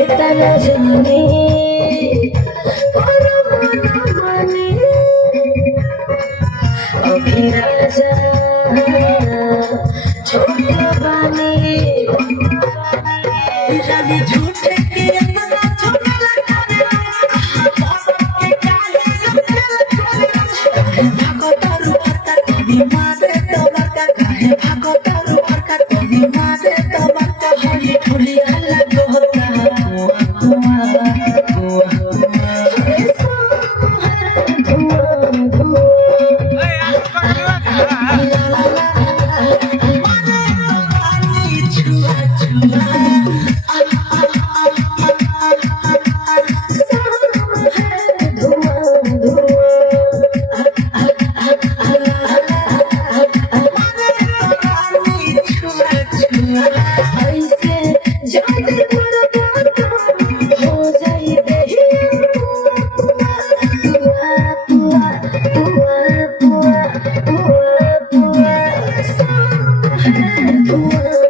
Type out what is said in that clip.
এটা না জানি মানে অভিরাজা ছোট বানি জানি ঝুঠে কে अपना छोटा लगता है भागो तारू भरका तोनी मारे तमका काहे भागो तारू भरका तोनी मारे तमका होली ठुली अलग होता Ooh.